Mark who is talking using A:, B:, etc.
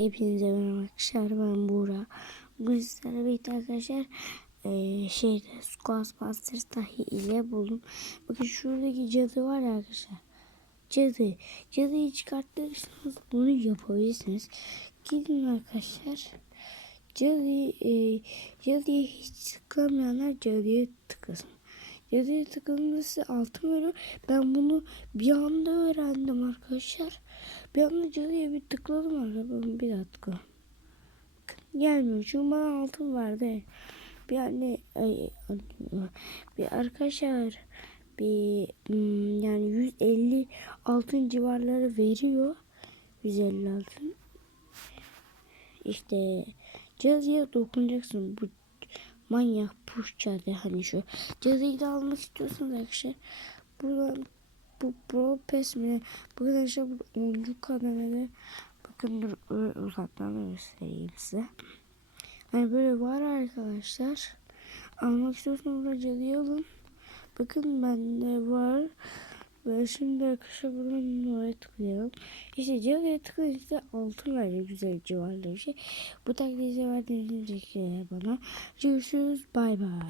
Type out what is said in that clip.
A: Hepinize merhaba arkadaşlar ben Buğra. Bugün sizlerle birlikte arkadaşlar eee şeyde Ghostbusters dahi ile buldum. Bakın şuradaki cadı var ya arkadaşlar. Cadı. Cadıyı çıkartırsanız bunu yapabilirsiniz. Gidin arkadaşlar. Cadıyı, eee cadıya hiç tıklamayanlar cadıya tıklasın. Cadıya tıkladığında size altın veriyor. Ben bunu bir anda öğrendim arkadaşlar. Bir anda cadıya bir tıkladım arkadaşlar. Bir dakika. Gelmiyor çünkü bana altın verdi. Bir anne ay, bir arkadaşlar bir hmm, yani 150 altın civarları veriyor. 150 altın. İşte cadıya dokunacaksın. Bu manyak push hani şu. Cadıyı da almak istiyorsanız arkadaşlar buradan bu Pro Pass mi? Bu arkadaşlar bu 10. kademede bakın dur uzaktan göstereyim size. Hani böyle var arkadaşlar. Almak istiyorsanız da cadıyı alın. Bakın bende var. Ve şimdi arkadaşlar buradan oraya tıklayalım. İşte cadıya tıklayınca altın verecek güzel civarında bir şey. Bu taktiği verdiğiniz için bana. Görüşürüz. Bay bay.